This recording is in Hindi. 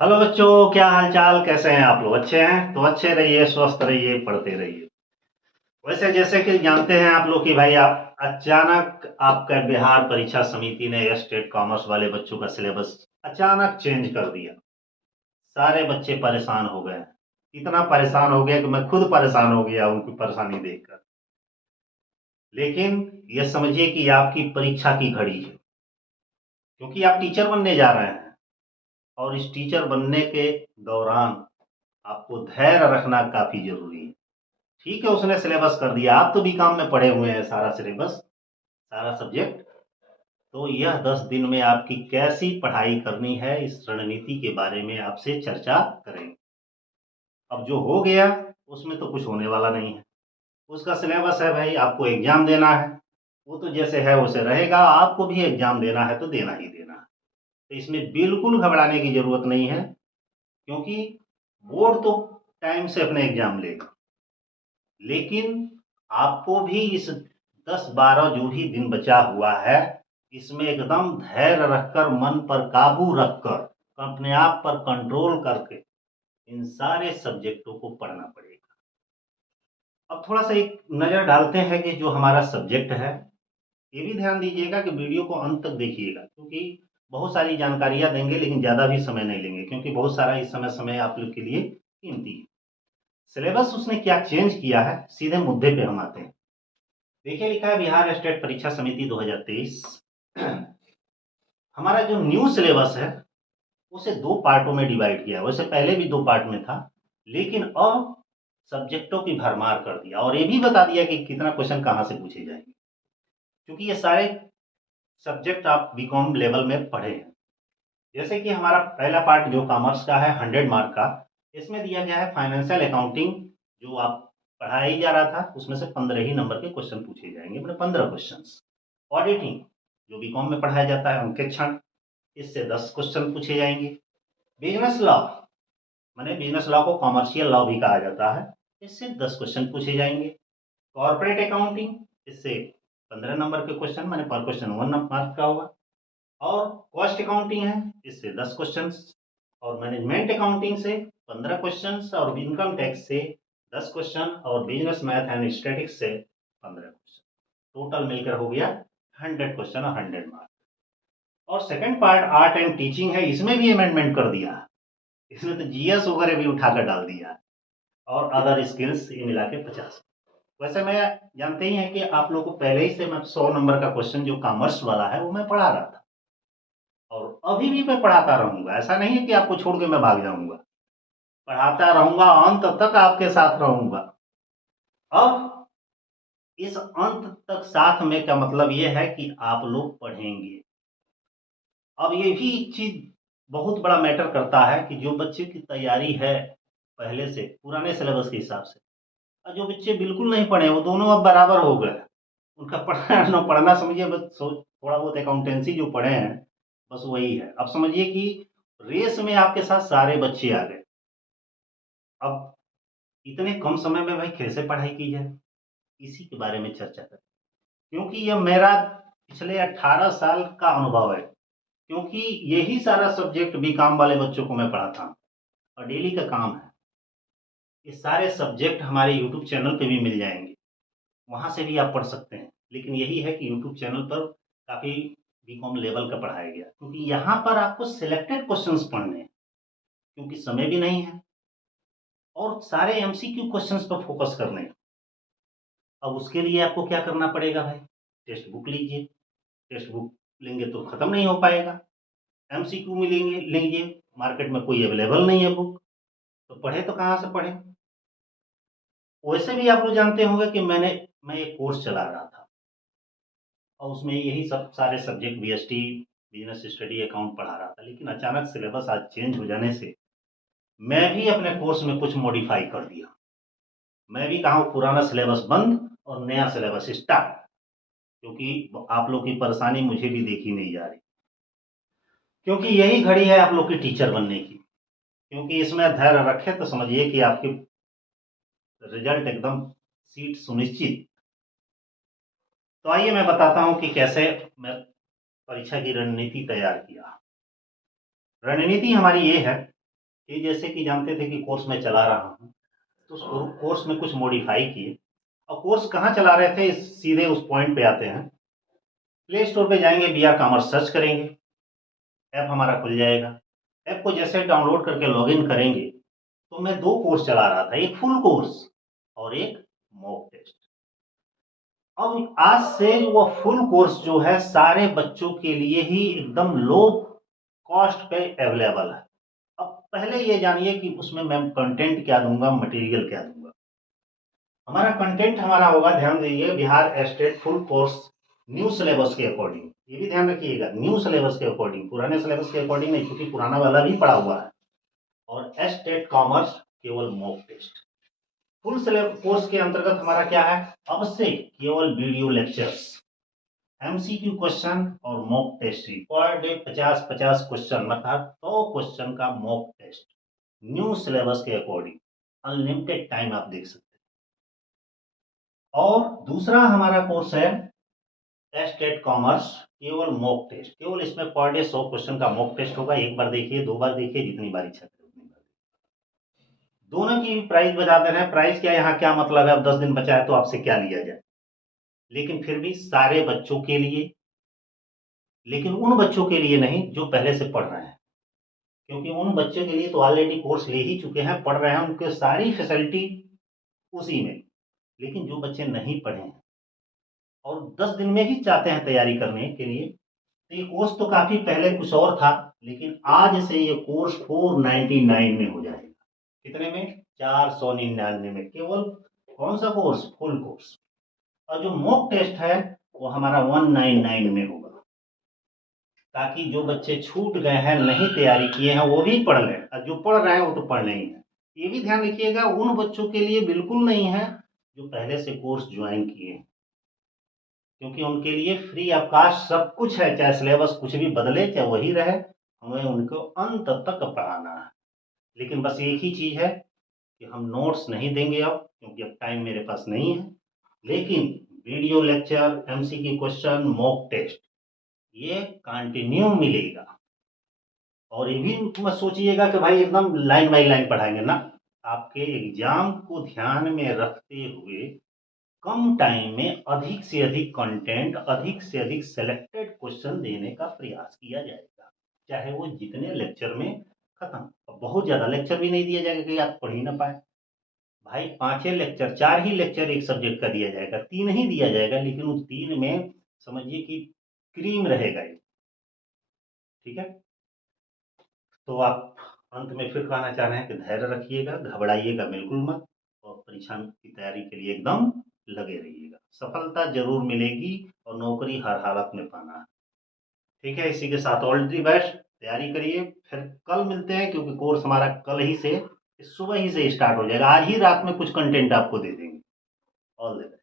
हेलो बच्चों, क्या हाल चाल, कैसे हैं आप लोग? अच्छे हैं तो अच्छे रहिए, स्वस्थ रहिए, पढ़ते रहिए। वैसे जैसे कि जानते हैं आप लोग कि भाई आप अचानक आपका बिहार परीक्षा समिति ने स्टेट कॉमर्स वाले बच्चों का सिलेबस अचानक चेंज कर दिया। सारे बच्चे परेशान हो गए। इतना परेशान हो गया कि मैं खुद परेशान हो गया उनकी परेशानी देखकर। लेकिन यह समझिए कि आपकी परीक्षा की घड़ी है, क्योंकि आप टीचर बनने जा रहे हैं। और इस टीचर बनने के दौरान आपको धैर्य रखना काफी जरूरी है। ठीक है, उसने सिलेबस कर दिया, आप तो बीकॉम में पढ़े हुए हैं, सारा सिलेबस, सारा सब्जेक्ट। तो यह 10 दिन में आपकी कैसी पढ़ाई करनी है, इस रणनीति के बारे में आपसे चर्चा करेंगे। अब जो हो गया उसमें तो कुछ होने वाला नहीं है। उसका सिलेबस है भाई, आपको एग्जाम देना है। वो तो जैसे है वैसे रहेगा, आपको भी एग्जाम देना है तो देना ही देना है। तो इसमें बिल्कुल घबराने की जरूरत नहीं है, क्योंकि बोर्ड तो टाइम से अपने एग्जाम लेगा। लेकिन आपको भी इस 10-12 जो भी दिन बचा हुआ है, इसमें एकदम धैर्य रखकर, मन पर काबू रखकर, अपने आप पर कंट्रोल करके इन सारे सब्जेक्टों को पढ़ना पड़ेगा। अब थोड़ा सा एक नजर डालते हैं कि जो हमारा सब्जेक्ट है, ये भी ध्यान दीजिएगा कि वीडियो को अंत तक देखिएगा, क्योंकि बहुत सारी जानकारियां देंगे लेकिन ज्यादा भी समय नहीं लेंगे, क्योंकि बहुत सारा इस समय आप लोग के लिए कीमती है। सिलेबस उसने क्या चेंज किया है, सीधे मुद्दे पे हम आते हैं। देखिए, लिखा है बिहार स्टेट परीक्षा समिति 2023। हमारा जो न्यू सिलेबस है उसे दो पार्टों में डिवाइड किया है। वैसे पहले भी दो पार्ट में था, लेकिन अब सब्जेक्टों की भरमार कर दिया और ये भी बता दिया कि कितना क्वेश्चन कहाँ से पूछे जाएंगे, क्योंकि ये सारे सब्जेक्ट आप बीकॉम लेवल में पढ़े हैं। जैसे कि हमारा पहला पार्ट जो कॉमर्स का है 100 मार्क का, इसमें दिया गया है फाइनेंशियल अकाउंटिंग। जो आप पढ़ाया ही जा रहा था उसमें से 15 ही नंबर के क्वेश्चन पूछे जाएंगे, मतलब 15 क्वेश्चन। ऑडिटिंग जो बीकॉम में पढ़ाया जाता है, अंकेक्षण, इससे 10 क्वेश्चन पूछे जाएंगे। बिजनेस लॉ, माने बिजनेस लॉ को कॉमर्शियल लॉ भी कहा जाता है, इससे 10 क्वेश्चन पूछे जाएंगे। कॉर्पोरेट अकाउंटिंग, इससे 15 नंबर के क्वेश्चन, माने पर क्वेश्चन 1 मार्क का होगा। और कॉस्ट अकाउंटिंग है, इससे 10 क्वेश्चन। और मैनेजमेंट अकाउंटिंग से 15 क्वेश्चन, और इनकम टैक्स से 10 क्वेश्चन, और बिजनेस मैथ एंड स्टैटिक्स से 15 क्वेश्चन। टोटल मिलकर हो गया 100 क्वेश्चन और 100 मार्क। और second part art and teaching है, इसमें भी अमेंडमेंट कर दिया। इसमें तो जीएस वगैरह भी उठाकर डाल दिया, और अदर स्किल्स ये मिला के 50। वैसे मैं, जानते ही हैं कि आप लोग को पहले ही से मैं 100 नंबर का क्वेश्चन जो कॉमर्स वाला है वो मैं पढ़ा रहा था, और अभी भी मैं पढ़ाता रहूंगा। ऐसा नहीं है कि आपको छोड़ के मैं भाग जाऊंगा, पढ़ाता रहूंगा, अंत तक आपके साथ रहूंगा। अब इस अंत तक साथ में का मतलब ये है कि आप लोग पढ़ेंगे। अब ये भी चीज बहुत बड़ा मैटर करता है कि जो बच्चे की तैयारी है पहले से पुराने सिलेबस के हिसाब से, और जो बच्चे बिल्कुल नहीं पढ़े, वो दोनों अब बराबर हो गए। उनका पढ़ना न पढ़ना समझिए, बस थोड़ा बहुत अकाउंटेंसी जो पढ़े हैं बस वही है। अब समझिए कि रेस में आपके साथ सारे बच्चे आ गए। अब इतने कम समय में भाई कैसे पढ़ाई की जाए, इसी के बारे में चर्चा करें, क्योंकि यह मेरा पिछले 18 साल का अनुभव है। क्योंकि यही सारा सब्जेक्ट बीकॉम वाले बच्चों को मैं पढ़ाता हूँ, और डेली का काम है। ये सारे सब्जेक्ट हमारे यूट्यूब चैनल पे भी मिल जाएंगे, वहां से भी आप पढ़ सकते हैं। लेकिन यही है कि यूट्यूब चैनल पर काफी बीकॉम लेवल का पढ़ाया गया, क्योंकि यहाँ पर आपको सिलेक्टेड क्वेश्चंस पढ़ने हैं, क्योंकि समय भी नहीं है, और सारे एमसीक्यू क्वेश्चंस पर फोकस करने हैं। अब उसके लिए आपको क्या करना पड़ेगा भाई, टेक्स्ट बुक लीजिए। टेक्स्ट बुक लेंगे तो खत्म नहीं हो पाएगा। एमसीक्यू मिलेंगे लेंगे, मार्केट में कोई अवेलेबल नहीं है बुक, तो पढ़े तो कहाँ से पढ़े। वैसे भी आप लोग जानते होंगे कि मैं एक कोर्स चला रहा था, और उसमें यही सब सारे subject BST, business study, account पढ़ा रहा था। लेकिन अचानक सिलेबस आज चेंज हो जाने से मैं भी अपने कोर्स में कुछ मॉडिफाई कर दिया। मैं भी कहा पुराना सिलेबस बंद और नया सिलेबस स्टार्ट, क्योंकि आप लोग की परेशानी मुझे भी देखी नहीं जा रही। क्योंकि यही घड़ी है आप लोग की टीचर बनने की। क्योंकि इसमें धैर्य रखे तो समझिए कि आपकी रिजल्ट एकदम सीट सुनिश्चित। तो आइए मैं बताता हूं कि कैसे मैं परीक्षा की रणनीति तैयार किया। रणनीति हमारी ये है कि जैसे कि जानते थे कि कोर्स में चला रहा हूँ, तो उस कोर्स में कुछ मॉडिफाई किए, और कोर्स कहाँ चला रहे थे, सीधे उस पॉइंट पे आते हैं। प्ले स्टोर पे जाएंगे, BR कॉमर्स सर्च करेंगे, ऐप हमारा खुल जाएगा। ऐप को जैसे डाउनलोड करके लॉगिन करेंगे, तो मैं दो कोर्स चला रहा था, एक फुल कोर्स और एक मॉक टेस्ट। अब आज से वो फुल कोर्स जो है सारे बच्चों के लिए ही एकदम लो कॉस्ट पे अवेलेबल है। अब पहले ये जानिए कि उसमें मैं कंटेंट क्या दूंगा, मटेरियल क्या दूंगा। हमारा कंटेंट हमारा होगा, ध्यान दीजिए, Bihar state full course new syllabus के अकॉर्डिंग। ये भी ध्यान रखिएगा, न्यू सिलेबस के अकॉर्डिंग, पुराने सिलेबस के अकॉर्डिंग नहीं, क्योंकि पुराना वाला भी पड़ा हुआ है। और स्टेट कॉमर्स केवल mock test. Full syllabus course के अंतर्गत हमारा क्या है, अब से केवल वीडियो लेक्चर्स, MCQ क्वेश्चन और मॉक टेस्ट ही पर डे 50-50 क्वेश्चन, मतलब 100 क्वेश्चन का मॉक टेस्ट न्यू सिलेबस के अकॉर्डिंग, अनलिमिटेड टाइम आप देख सकते हैं। और दूसरा हमारा कोर्स है स्टेट कॉमर्स, केवल मॉक टेस्ट, केवल इसमें पर डे 100 क्वेश्चन का मॉक टेस्ट होगा। एक बार देखिए, 2 बार देखिए, जितनी बार इच्छा करें उतनी बार। दोनों की प्राइस बता दे रहे हैं। प्राइस क्या, यहाँ क्या मतलब है, अब 10 दिन बचा है तो आपसे क्या लिया जाए, लेकिन फिर भी सारे बच्चों के लिए, लेकिन उन बच्चों के लिए नहीं जो पहले से पढ़ रहे हैं, क्योंकि उन बच्चों के लिए तो ऑलरेडी कोर्स ले ही चुके हैं, पढ़ रहे हैं, उनके सारी फैसिलिटी उसी में। लेकिन जो बच्चे नहीं पढ़े हैं और 10 दिन में ही चाहते हैं तैयारी करने के लिए, तो ये कोर्स तो काफी पहले कुछ और था, लेकिन आज से ये कोर्स 499 में हो जाएगा। कितने में, 499 में, केवल कौन सा कोर्स, फुल कोर्स। और जो मॉक टेस्ट है वो हमारा 199 में होगा, ताकि जो बच्चे छूट गए हैं, नहीं तैयारी किए हैं, वो भी पढ़ लें, और जो पढ़ रहे हैं वो तो पढ़ नहीं है। ये भी ध्यान रखिएगा, उन बच्चों के लिए बिल्कुल नहीं है जो पहले से कोर्स ज्वाइन किए हैं, क्योंकि उनके लिए फ्री ऑफ कॉस्ट सब कुछ है, चाहे सिलेबस कुछ भी बदले चाहे वही रहे, हमें उनको अंत तक पढ़ाना है। लेकिन बस एक ही चीज है कि हम नोट्स नहीं देंगे अब, क्योंकि अब टाइम मेरे पास नहीं है, लेकिन video lecture, MCQ question, mock test ये कंटिन्यू मिलेगा। और ये भी मत सोचिएगा कि भाई एकदम लाइन बाई लाइन पढ़ाएंगे ना, आपके एग्जाम को ध्यान में रखते हुए कम टाइम में अधिक से अधिक कंटेंट, अधिक से अधिक सेलेक्टेड क्वेश्चन देने का प्रयास किया जाएगा, चाहे वो जितने लेक्चर में खत्म। बहुत ज्यादा लेक्चर भी नहीं दिया जाएगा कि आप पढ़ ही ना पाए। भाई 5 लेक्चर, 4 ही लेक्चर एक सब्जेक्ट का दिया जाएगा, 3 ही दिया जाएगा, लेकिन उस 3 में समझिए कि क्रीम रहेगा ये। ठीक है, तो आप अंत में फिर कहना चाह रहे हैं कि धैर्य रखिएगा, घबराइएगा बिल्कुल मत, और परीक्षा की तैयारी के लिए एकदम लगे रहिएगा। सफलता जरूर मिलेगी और नौकरी हर हालत में पाना है। ठीक है, इसी के साथ ऑल दी बेस्ट, तैयारी करिए, फिर कल मिलते हैं, क्योंकि कोर्स हमारा कल ही से, सुबह ही से स्टार्ट हो जाएगा। आज ही रात में कुछ कंटेंट आपको दे देंगे। All the best.